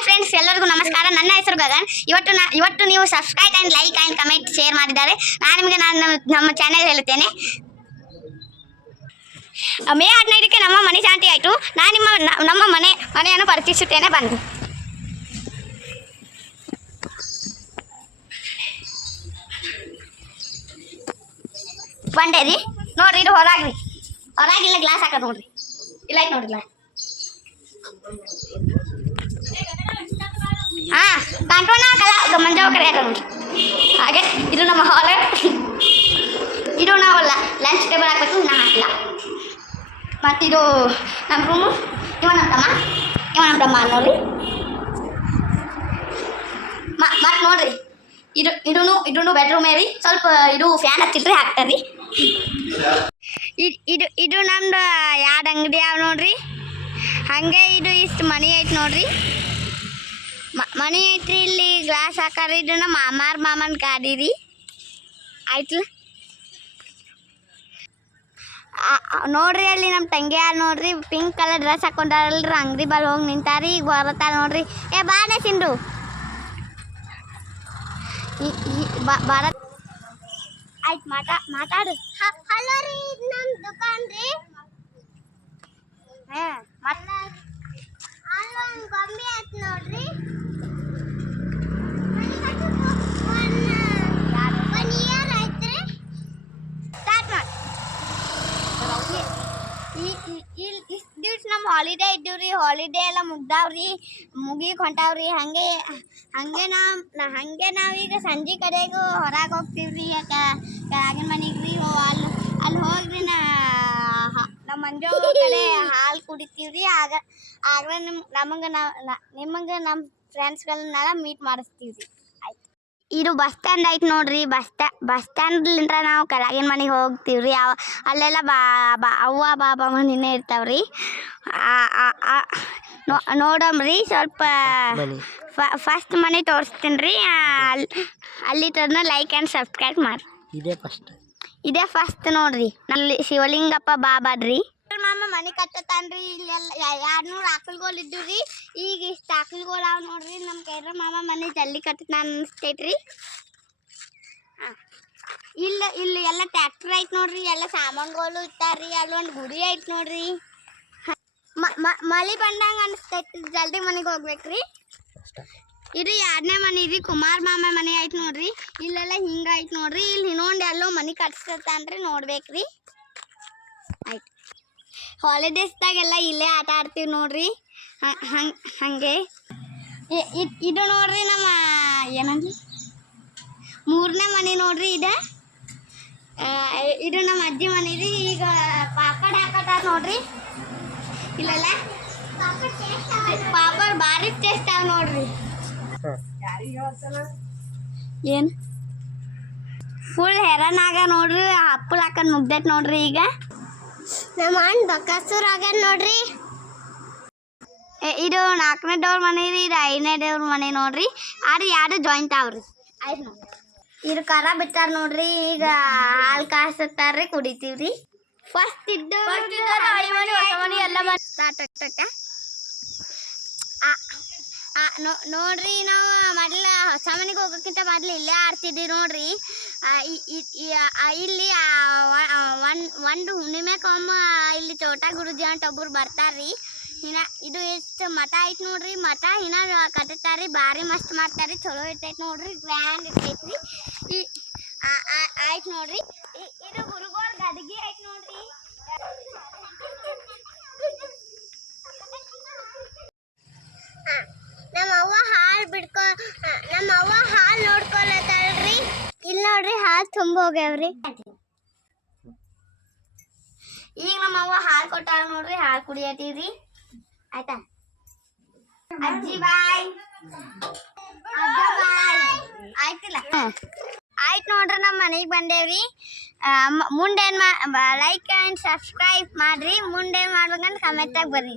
Hi friends, ಎಲ್ಲರಿಗೂ ನಮಸ್ಕಾರ. ನನ್ನ ಹೆಸರು ಗಗನ್. ಇವತ್ತು ನೀವು subscribe and like and comment share ಮಾಡಿದ್ದಾರೆ. ನಾನು ನಮ್ಮ ಚಾನೆಲ್ ಹೇಳುತ್ತೇನೆ. ಮೇ 15ಕ್ಕೆ ನಮ್ಮ ಮನೆ ಶಾಂತಿ ಆಯಿತು. ನಾನು ನಮ್ಮ ಮನೆಯನ್ನು ಪರಿಚಯಿಸುತ್ತೇನೆ, ಬನ್ನಿ. ಬಂದೆ ರೀ, ನೋಡ್ರಿ, ಇದು ಹೊರಾಗಿಲ್ಲ ಗ್ಲಾಸ್ ಹಾಕೋದು ನೋಡ್ರಿ. ಇಲ್ಲ ಆಯ್ತು ನೋಡ್ರಿ ಗ್ಲಾಸ್. ಕಾಂಟೋನ ಮಂಜಾವ ಕಡೆ ಹಾಕೋದು ನೋಡ್ರಿ. ಹಾಗೆ ಇದು ನಮ್ಮ ಹಾಲ್. ಇದು ನಾವು ಲಂಚ್ ಟೇಬಲ್ ಹಾಕಬೇಕು, ನಾ ಹಾಕಿಲ್ಲ. ಮತ್ತಿದು ನಮ್ಮ ರೂಮು. ಇವ ನಮ್ಮ ತಮ್ಮ ನೋಡ್ರಿ. ಮತ್ತು ನೋಡ್ರಿ, ಇದೂ ಬೆಡ್ರೂಮ್ ರೀ. ಸ್ವಲ್ಪ ಇದು ಫ್ಯಾನ್ ಹಚ್ಚಿಟ್ರಿ ಹಾಕ್ತಾರ್ರಿ. ಇದು ನಮ್ದು ಎರಡು ಅಂಗಡಿ ಯಾವ ನೋಡ್ರಿ. ಹಾಗೆ ಇದು ಇಷ್ಟು ಮನೆ ಐತೆ ನೋಡ್ರಿ. ಮನೆ ಐತ್ರಿ. ಇಲ್ಲಿ ಗ್ಲಾಸ್ ಹಾಕಾರಿ. ಇದು ನಮ್ಮ ಮಾಮನ ಗಾಡಿ ರೀ. ಆಯ್ತು ನೋಡ್ರಿ. ಅಲ್ಲಿ ನಮ್ಮ ತಂಗಿ ಯಾರು ನೋಡ್ರಿ, ಪಿಂಕ್ ಕಲರ್ ಡ್ರೆಸ್ ಹಾಕೊಂಡಾರಲ್ರಿ, ಅಂಗಡಿ ಬಲ್ ಹೋಗಿ ನಿಂತಾರಿ. ಈಗ ಬರತ್ತಾರ ನೋಡ್ರಿ. ಬಾನೆ ಸಿಂಧು ಭಾರತ್. ಆಯ್ತು, ಮಾತಾಡು. ಹಲೋ ರೀ, ಇದು ನಮ್ಮ ದುಕಾನ್ ರೀ. ಅಲ್ಲೊಂದು ಗೊಂಬೆ ಆಯ್ತು ನೋಡ್ರಿ. ಒನ್ ಇಯರ್ ಆಯ್ತು. ಸ್ಟಾರ್ಟ್ ಮಾಡಿ. ಇಷ್ಟು ದಿವ್ಸ ನಮ್ಮ ಹಾಲಿಡೇ ಇದ್ದೀವ್ರಿ. ಹಾಲಿಡೇ ಎಲ್ಲ ಮುಗ್ದಾವ್ರಿ, ಮುಗಿಗೆ ಹೊಂಟಾವ್ರಿ. ಹಾಗೆ ನಾವೀಗ ಸಂಜೆ ಕಡೆಗೂ ಹೊರಗೆ ಹೋಗ್ತೀವ್ರಿ. ಆಗಿನ ಮನೆಗೆ ರೀ. ಅಲ್ಲಿ ಹೋಗ್ರಿ ನಮ್ಮ ಮಂಜು ಕಡೆ ಹಾಲು ಕುಡಿತೀವ್ರಿ. ಆಗ ನಿಮಗೆ ನಮ್ಮ ಫ್ರೆಂಡ್ಸ್ಗಳನ್ನೆಲ್ಲ ಮೀಟ್ ಮಾಡಿಸ್ತೀವ್ರಿ. ಆಯ್ತು. ಇದು ಬಸ್ ಸ್ಟ್ಯಾಂಡ್ ಐತೆ ನೋಡ್ರಿ. ಬಸ್ ಸ್ಟ್ಯಾಂಡ್ಲಿಂದ ನಾವು ಕೆಳಗಿನ ಮನೆಗೆ ಹೋಗ್ತೀವ್ರಿ. ಅಲ್ಲೆಲ್ಲ ಅವ್ವ ಬಾಬಾ ಮನೆಯೇ ಇರ್ತಾವ್ರಿ. ನೋಡಮ್ರಿ. ಸ್ವಲ್ಪ ಫಸ್ಟ್ ಮನೆ ತೋರಿಸ್ತೀನಿ ರೀ. ಅಲ್ಲಿ ತನ್ನ ಲೈಕ್ ಆ್ಯಂಡ್ ಸಬ್ಸ್ಕ್ರೈಬ್ ಮಾಡಿ. ಇದೇ ಫಸ್ಟ್ ನೋಡ್ರಿ. ನಲ್ಲಿ ಶಿವಲಿಂಗಪ್ಪ ಬಾಬಾದ್ರಿ. ಮಾಮ ಮನೆ ಕಟ್ಟತಾನ್ರಿ. ಇಲ್ಲೆಲ್ಲ 200 ಆಕಳುಗಳು ಇದ್ದು ರೀ. ಈಗ ಇಷ್ಟು ಆಕಳುಗಳು ಅವ ನೋಡ್ರಿ. ನಮ್ಮ ಕೈರ ಮಾಮ ಮನೆ ಜಲ್ದಿ ಕಟ್ಟತಾನ ಅನಿಸ್ತೈತ್ರಿ. ಇಲ್ಲಿ ಎಲ್ಲ ಟ್ಯಾಕ್ಟ್ರ್ ಐತೆ ನೋಡ್ರಿ. ಎಲ್ಲ ಸಾಮಾನುಗಳು ಇಟ್ಟಾರ್ರಿ. ಅಲ್ಲೊಂದು ಗುಡಿ ಐತೆ ನೋಡ್ರಿ. ಮಳೆ ಬಂದಂಗೆ ಅನಿಸ್ತೈತಿ. ಜಲ್ದಿ ಮನೆಗೆ ಹೋಗ್ಬೇಕ್ರಿ. ಇದು 2ನೇ ಮನೆ ರೀ. ಕುಮಾರ್ ಮಾಮ ಮನೆ ಐತೆ ನೋಡ್ರಿ. ಇಲ್ಲೆಲ್ಲ ಹಿಂಗೈತೆ ನೋಡ್ರಿ. ಇಲ್ಲಿ ಇನ್ನೊಂದು ಎಲ್ಲೋ ಮನೆ ಕಟ್ಸಿರ್ತಾನ್ರಿ, ನೋಡ್ಬೇಕ್ರಿ. ಆಯ್ತು. ಹಾಲಿಡೇಸ್ದಾಗೆಲ್ಲ ಇಲ್ಲೇ ಆಟ ಆಡ್ತೀವಿ ನೋಡ್ರಿ. ಹಾಗೆ ಇದು ನೋಡ್ರಿ ನಮ್ಮ ಏನಂದ್ರಿ 3ನೇ ಮನೆ ನೋಡ್ರಿ. ಇದು ನಮ್ಮ ಅಜ್ಜಿ ಮನೆ ರೀ. ಈಗ ಪಾಪಡ್ ಹಾಕತ್ತಾರ ನೋಡ್ರಿ. ಇಲ್ಲೆಲ್ಲ ಪಾಪಡ್ ಭಾರಿ ಟೇಸ್ಟ್ ಆಗ ನೋಡ್ರಿ. ಏನು ಫುಲ್ ಹೆರನಾಗ ನೋಡ್ರಿ. ಹಪ್ಪಲ್ ಹಾಕೊಂಡು ಮುಗ್ದೈತೆ ನೋಡ್ರಿ. ಈಗ ನಮ್ಮ ಅಣ್ಣ ಬಕಾಸೂರ್ ಆಗ್ಯಾನ ನೋಡ್ರಿ. ಇದು 4ನೇ ಡೋರ್ ಮನೆ ರೀ. ಇದು 5ನೇ ಡೋರ್ ಮನೆ ನೋಡ್ರಿ. ಎರಡು ಜಾಯಿಂಟ್ ಅವ್ರಿ. ಆಯ್ತು ನೋಡ್ರಿ. ಇದು ಕರ ಬಿಟ್ಟಾರ ನೋಡ್ರಿ. ಈಗ ಹಾಲು ಕಾಯಿಸ್ತಾರ್ರಿ, ಕುಡಿತೀವ್ರಿ. ಫಸ್ಟ್ ಇದ್ದು ಎಲ್ಲ ನೋಡ್ರಿ. ನಾವು ಮೊದಲ ಹೊಸ ಮನೆಗೆ ಹೋಗೋಕ್ಕಿಂತ ಮೊದಲು ಇಲ್ಲೇ ಆಡ್ತಿದ್ವಿ ನೋಡ್ರಿ. ಇಲ್ಲಿ ಒಂದು ಹುಣ್ಣಿಮೆಗೊಮ್ಮ ಇಲ್ಲಿ ಚೋಟ ಗುರುಜಿ ಅಂತ ಒಬ್ಬರು ಬರ್ತಾರ್ರಿ. ಇದು ಎಷ್ಟು ಮಠ ಐತೆ ನೋಡ್ರಿ. ಮಠ ಕಟ್ಟುತ್ತಾರೆ. ಭಾರಿ ಮಸ್ತ್ ಮಾಡ್ತಾರೆ. ಚಲೋ ಇರ್ತೈತೆ ನೋಡ್ರಿ. ಗ್ರ್ಯಾಂಡ್ ಇರ್ತೈತ್ರಿ. ಆಯ್ತು ನೋಡ್ರಿ. ಇದು ಗುರುಗೋಳ್ ಗದಗಿ ಐತೆ ನೋಡ್ರಿ. ನಮ್ಮವ್ವ ಹಾಲು ನೋಡ್ಕೊಳತಾಳ್ರಿ. ಇಲ್ಲಿ ನೋಡ್ರಿ, ಹಾಲು ತುಂಬ ಹೋಗ್ಯಾವ್ರಿ. ಈಗ ನಮ್ಮವ್ವ ಹಾಲು ಕೊಟ್ಟಾಳ ನೋಡ್ರಿ. ಹಾಲು ಕುಡಿಯತೀವ್ರಿ. ಆಯ್ತಾ ಅಜ್ಜಿ ಬಾಯ್. ಆಯ್ತಿಲ್ಲ. ಆಯ್ತು ನೋಡ್ರಿ, ನಮ್ಮ ಮನೆಗೆ ಬಂದೇವ್ರಿ. ಮುಂದೇನು ಲೈಕ್ ಆ್ಯಂಡ್ ಸಬ್ಸ್ಕ್ರೈಬ್ ಮಾಡ್ರಿ. ಮುಂದೇನು ಮಾಡ್ಬೇಕಂತ ಕಮೆಂಟಾಗಿ ಬರ್ರಿ.